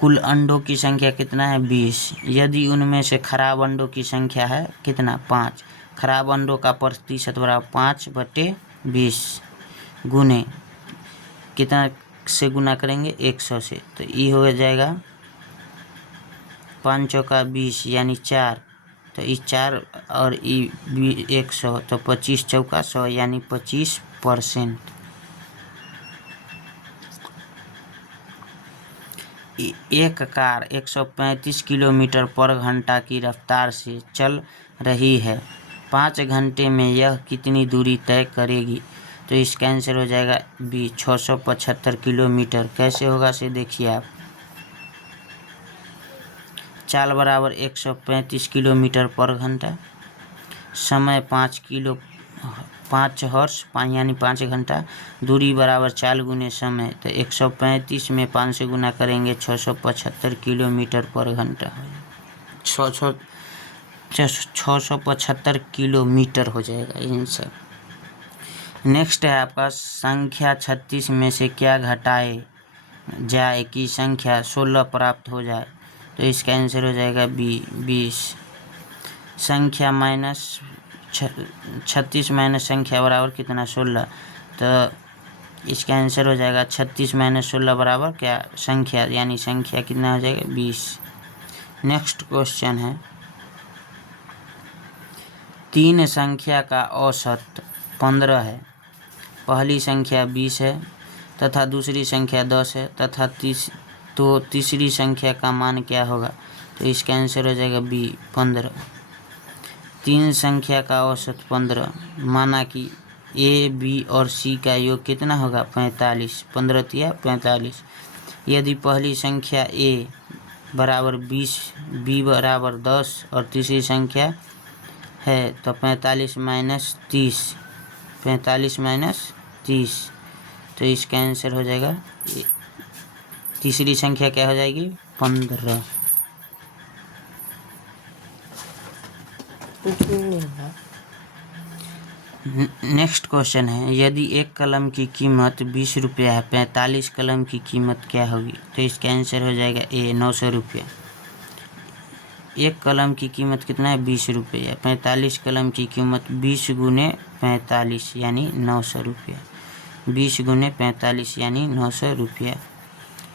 कुल अंडों की संख्या कितना है 20, यदि उनमें से खराब अंडों की संख्या है कितना 5, खराब अंडों का प्रतिशत बराबर 5/20 गुने कितना से गुना करेंगे 100 से, तो ये हो जाएगा 5 चौका 20, यानी 4, तो इस 4 और 100, तो 25 चौका 100, यानी 25%। एक कार 135 किलोमीटर पर घंटा की रफ्तार से चल रही है, 5 घंटे में यह कितनी दूरी तय करेगी, तो इसका आंसर हो जाएगा बी, 675 किलोमीटर। कैसे होगा से देखिए आप, चाल बराबर 135 किलोमीटर पर घंटा, समय 5 हॉर्स, यानी 5 घंटा, दूरी बराबर चाल गुने समय, तो 135 में 5 से गुना करेंगे 675 किलोमीटर पर घंटा, 675 किलोमीटर हो जाएगा आंसर। नेक्स्ट है आपका, संख्या 36 में से क्या घटाए जाए कि संख्या 16 प्राप्त हो जाए, तो इसका आंसर हो जाएगा बी 20। संख्या माइनस 36 माइनस संख्या बराबर कितना 16, तो इसका आंसर हो जाएगा 36 माइनस 16 बराबर क्या संख्या, यानी संख्या कितना हो जाएगा 20। नेक्स्ट क्वेश्चन है 3 संख्या का औसत 15 है, पहली संख्या 20 है तथा दूसरी संख्या 10 है तथा तीसरी संख्या का मान क्या होगा, तो इसका आंसर हो जाएगा बी 15। 3 संख्या का औसत 15, माना कि ए बी और सी का योग कितना होगा 45, 15 तिया 45। यदि पहली संख्या ए बराबर 20, बी बराबर 10 और तीसरी संख्या है तो 45 माइनस 30, 45 माइनस 30, तो इसका आंसर हो जाएगा तीसरी संख्या क्या हो जाएगी 15। नेक्स्ट क्वेश्चन है यदि एक कलम की कीमत 20 रुपया है, 45 कलम की कीमत क्या होगी, तो इसका आंसर हो जाएगा ए 900 रुपये। एक कलम की कीमत कितना है 20 रुपये, 45 कलम की कीमत 20 गुने 45 यानी 900 रुपये, 20 गुने 45 यानी 900 रुपया।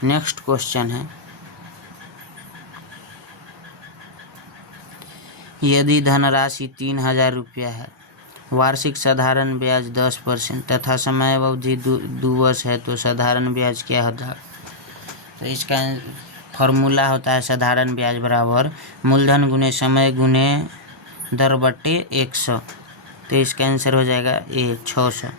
नेक्स्ट क्वेश्चन है यदि धनराशि 3000 रुपया है, वार्षिक साधारण ब्याज 10% तथा समय अवधि 2 वर्ष है, तो साधारण ब्याज क्या होता है, तो इसका फॉर्मूला होता है साधारण ब्याज बराबर मूलधन गुने समय गुने दर बट्टे 100, तो इसका आंसर हो जाएगा ए 600।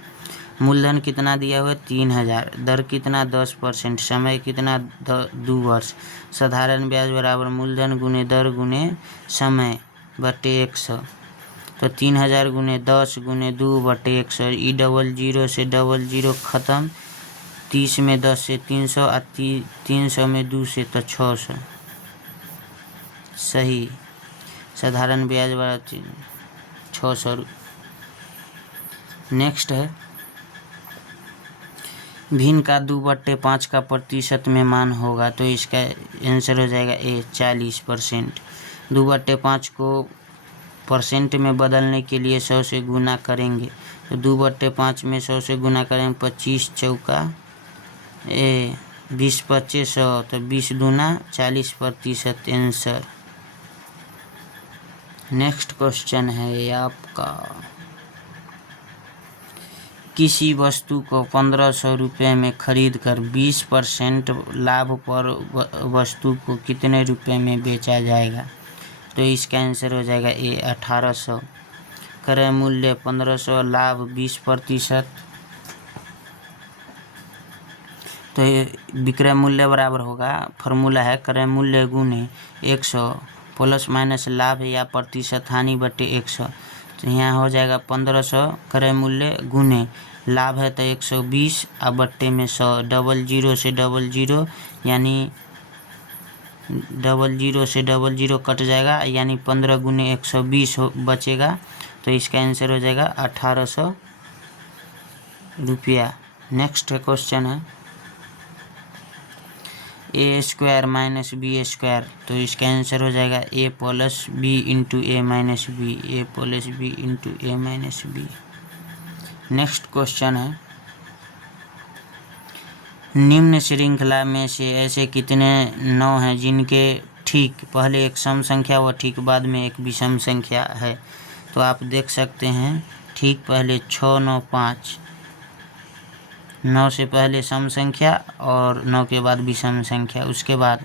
मूलधन कितना दिया हुआ है 3000, दर कितना 10%, समय कितना 2 वर्ष, साधारण ब्याज बराबर मूलधन गुने दर गुने समय बटे 100, तो 3000 गुने 10 गुने 2 बटे 100, ई डबल जीरो से डबल जीरो ख़त्म, 30 में 10 से 300 और 300 में 2 से तो 600, सही। साधारण ब्याज बराबर 600। नेक्स्ट है भिन्न का 2/5 का प्रतिशत में मान होगा, तो इसका आंसर हो जाएगा ए 40%। 2/5 को परसेंट में बदलने के लिए 100 से गुना करेंगे, तो 2/5 में 100 से गुना करेंगे 25 चौका 20 25 100, तो 20 दूना 40% आंसर। नेक्स्ट क्वेश्चन है आपका किसी वस्तु को 1500 रुपये में खरीद कर 20% लाभ पर वस्तु को कितने रुपए में बेचा जाएगा, तो इसका आंसर हो जाएगा ए 1800। क्रय मूल्य 1500, लाभ 20%, तो विक्रय मूल्य बराबर होगा, फार्मूला है क्रय मूल्य गुने 100 प्लस माइनस लाभ या प्रतिशत हानि बटे 100, तो यहाँ हो जाएगा 1500 क्रय मूल्य गुने लाभ है तो 120 और बट्टे में 100, डबल जीरो से डबल जीरो यानी डबल जीरो से डबल जीरो कट जाएगा, यानी 15 गुने 120 बचेगा, तो इसका आंसर हो जाएगा 1800 रुपया। नेक्स्ट क्वेश्चन है ए स्क्वायर माइनस बी स्क्वायर, तो इसका आंसर हो जाएगा ए प्लस बी इंटू ए माइनस बी, ए प्लस बी इंटू ए माइनस बी। नेक्स्ट क्वेश्चन है निम्न श्रृंखला में से ऐसे कितने 9 हैं जिनके ठीक पहले एक सम संख्या व ठीक बाद में एक विषम संख्या है, तो आप देख सकते हैं ठीक पहले 6 9 5, 9 से पहले सम संख्या और 9 के बाद विषम संख्या, उसके बाद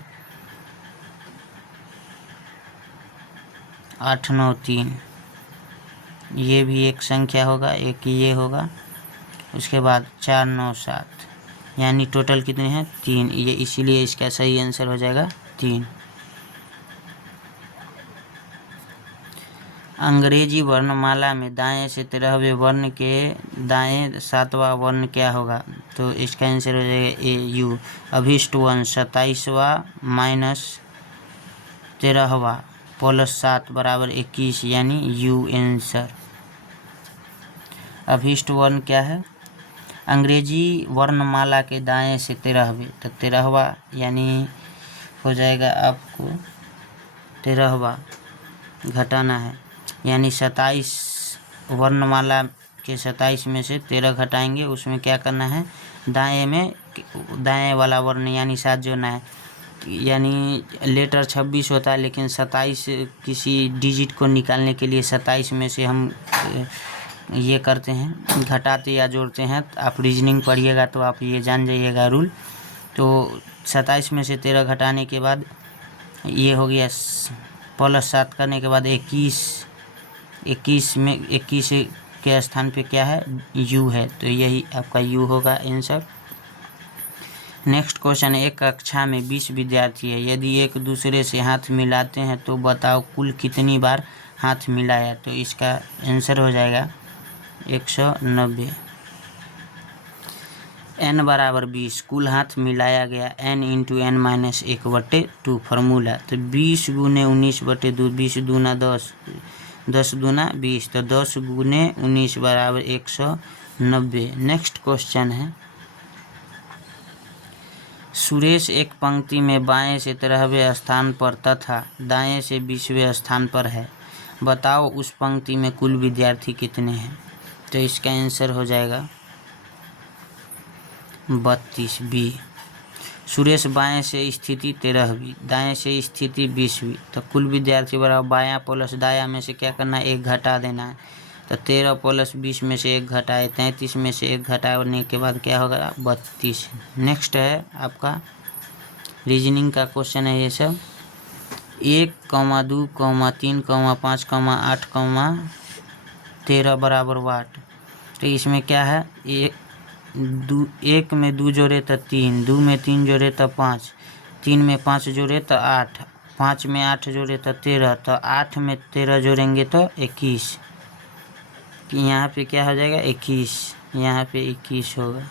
8 9 3, ये भी एक संख्या होगा, एक ये होगा, उसके बाद 4 9 7, यानी टोटल कितने हैं 3, ये इसीलिए इसका सही आंसर हो जाएगा 3। अंग्रेजी वर्णमाला में दाएं से 13वें वर्ण के दाएं 7वां वर्ण क्या होगा, तो इसका आंसर हो जाएगा ए यू। अभिष्ट वर्ण 27वां माइनस 13वां प्लस 7 बराबर 21, यानी यू आंसर। अभिष्ट वर्ण क्या है अंग्रेजी वर्णमाला के दाएं से 13वें, तो 13वां यानी हो जाएगा आपको 13वां घटाना है, यानी 27 वर्णमाला के 27 में से 13 घटाएंगे। उसमें क्या करना है, दाएं वाला वर्ण यानी 7 जोड़ना है। यानी लेटर 26 होता है, लेकिन 27 किसी डिजिट को निकालने के लिए 27 में से हम ये करते हैं, घटाते या जोड़ते हैं। आप रीजनिंग पढ़िएगा तो आप ये जान जाइएगा रूल। तो 27 में से 13 घटाने के बाद ये हो गया, +7 करने के बाद 21 में 21 के स्थान पे क्या है, यू है, तो यही आपका यू होगा आंसर। नेक्स्ट क्वेश्चन, एक कक्षा में 20 विद्यार्थी है, यदि एक दूसरे से हाथ मिलाते हैं तो बताओ कुल कितनी बार हाथ मिलाया, तो इसका आंसर हो जाएगा 190। n बराबर 20, कुल हाथ मिलाया गया n इंटू n-1/2 फार्मूला, तो 20 गुने 19/2, 20 दूना 10, 10 दूना 20, तो 10 गुने 19 बराबर 190। नेक्स्ट क्वेश्चन है, सुरेश एक पंक्ति में बाएं से 13वें स्थान पर तथा दाएं से 20वें स्थान पर है, बताओ उस पंक्ति में कुल विद्यार्थी कितने हैं, तो इसका आंसर हो जाएगा 32 बी। सुरेश बाएं से स्थिति 13वीं, दाएं से स्थिति 20वीं, तो कुल विद्यार्थी बराबर बायां प्लस दायां में से क्या करना है, 1 घटा देना है। तो 13 + 20 में से 1 घटाए, 33 में से 1 घटाने के बाद क्या होगा, 32। नेक्स्ट है आपका रीजनिंग का क्वेश्चन है ये सब। 1, 2, 3, 5, 8, 13 बराबर वाट, तो इसमें क्या है, 1 में 2 जोड़े तो 3, 2 में 3 जोड़े तो 5, 3 में 5 जोड़े तो 8, 5 में 8 जोड़े तो 13, तो 8 में 13 जोड़ेंगे तो 21, यहाँ पे क्या हो जाएगा 21, यहाँ पे 21 होगा।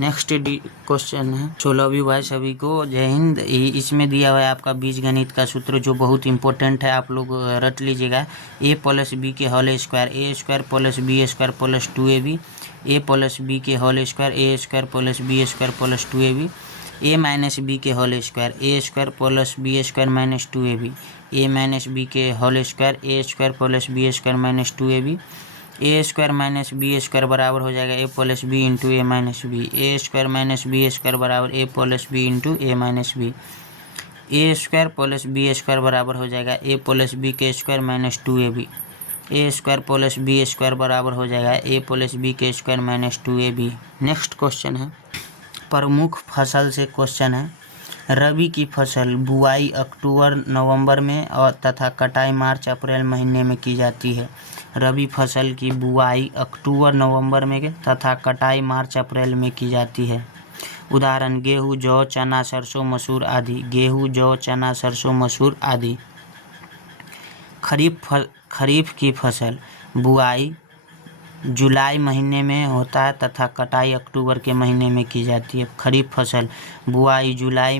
नेक्स्ट क्वेश्चन है, 16वीं भाई सभी को जय हिंद। इसमें दिया हुआ है आपका बीजगणित का सूत्र जो बहुत इंपॉर्टेंट है, आप लोग रट लीजिएगा। a + b के whole square, a² + b² + 2ab, a + b के whole square, a² + b² + 2ab, a - b के whole square, a² + b² - 2ab, a - b के whole square, a² + b² - 2ab, a² - b² बराबर हो जाएगा a + b into a - b, a² - b² बराबर a + b into a - b, a² + b² बराबर हो जाएगा a + b के स्क्वायर - 2ab, a² + b² बराबर हो जाएगा a + b के स्क्वायर - 2ab। नेक्स्ट क्वेश्चन है, प्रमुख फसल से क्वेश्चन है। रबी की फसल बुआई अक्टूबर नवंबर में और तथा कटाई मार्च अप्रैल महीने में की जाती है। रबी फसल की बुआई अक्टूबर नवंबर में तथा कटाई मार्च अप्रैल में की जाती है। उदाहरण, गेहूँ, जौ, चना, सरसों, मसूर आदि। गेहूँ, जौ, चना, सरसों, मसूर आदि। खरीफ की फसल बुआई जुलाई महीने में होता है तथा कटाई अक्टूबर के महीने में की जाती है। खरीफ फसल बुआई जुलाई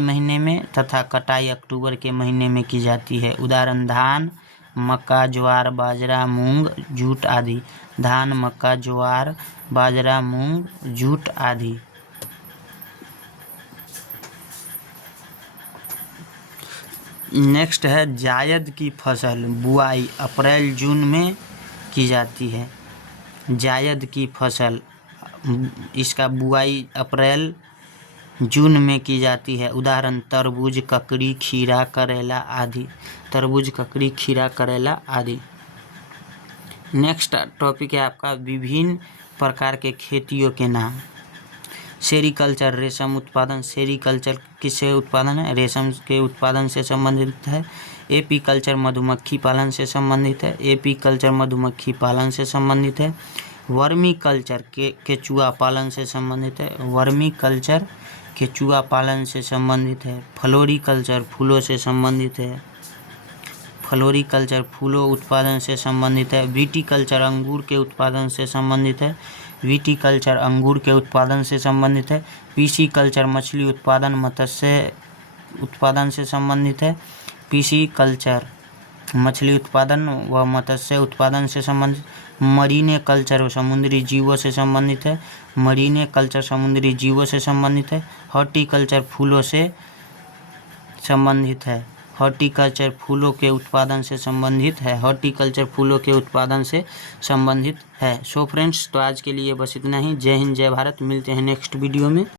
महीने में तथा कटाई अक्टूबर के महीने में की जाती है। उदाहरण, धान, मक्का, ज्वार, बाजरा, मूंग, जूट आदि। धान, मक्का, ज्वार, बाजरा, मूंग, जूट आदि। नेक्स्ट है, जायद की फसल बुआई अप्रैल जून में की जाती है। जायद की फसल इसका बुआई अप्रैल जून में की जाती है। उदाहरण, तरबूज, ककड़ी, खीरा, करेला आदि। तरबूज, ककड़ी, खीरा, करेला आदि। नेक्स्ट टॉपिक है आपका विभिन्न प्रकार के खेतियों के नाम। सेरीकल्चर, रेशम उत्पादन। सेरीकल्चर किससे उत्पादन है, रेशम के उत्पादन से संबंधित है। एपीकल्चर, मधुमक्खी पालन से संबंधित है। एपीकल्चर मधुमक्खी पालन से संबंधित है। वर्मी कल्चर केचुआ पालन से संबंधित है। वर्मी कल्चर केचुआ पालन से संबंधित है। फ्लोरीकल्चर फूलों से संबंधित है। फ्लोरीकल्चर फूलों उत्पादन से संबंधित है। विटीकल्चर अंगूर के उत्पादन से संबंधित है। विटीकल्चर अंगूर के उत्पादन से संबंधित है। पीसीकल्चर मछली उत्पादन, मत्स्य उत्पादन से संबंधित है। पीसीकल्चर मछली उत्पादन व मत्स्य उत्पादन से संबंधित। मरीने कल्चर समुद्री जीवों से संबंधित है। मरीने कल्चर समुद्री जीवों से संबंधित है। हॉर्टिकल्चर फूलों से संबंधित है। हॉर्टिकल्चर फूलों के उत्पादन से संबंधित है। हॉर्टिकल्चर फूलों के उत्पादन से संबंधित है। सो फ्रेंड्स, तो आज के लिए बस इतना ही। जय हिंद, जय भारत। मिलते हैं नेक्स्ट वीडियो में।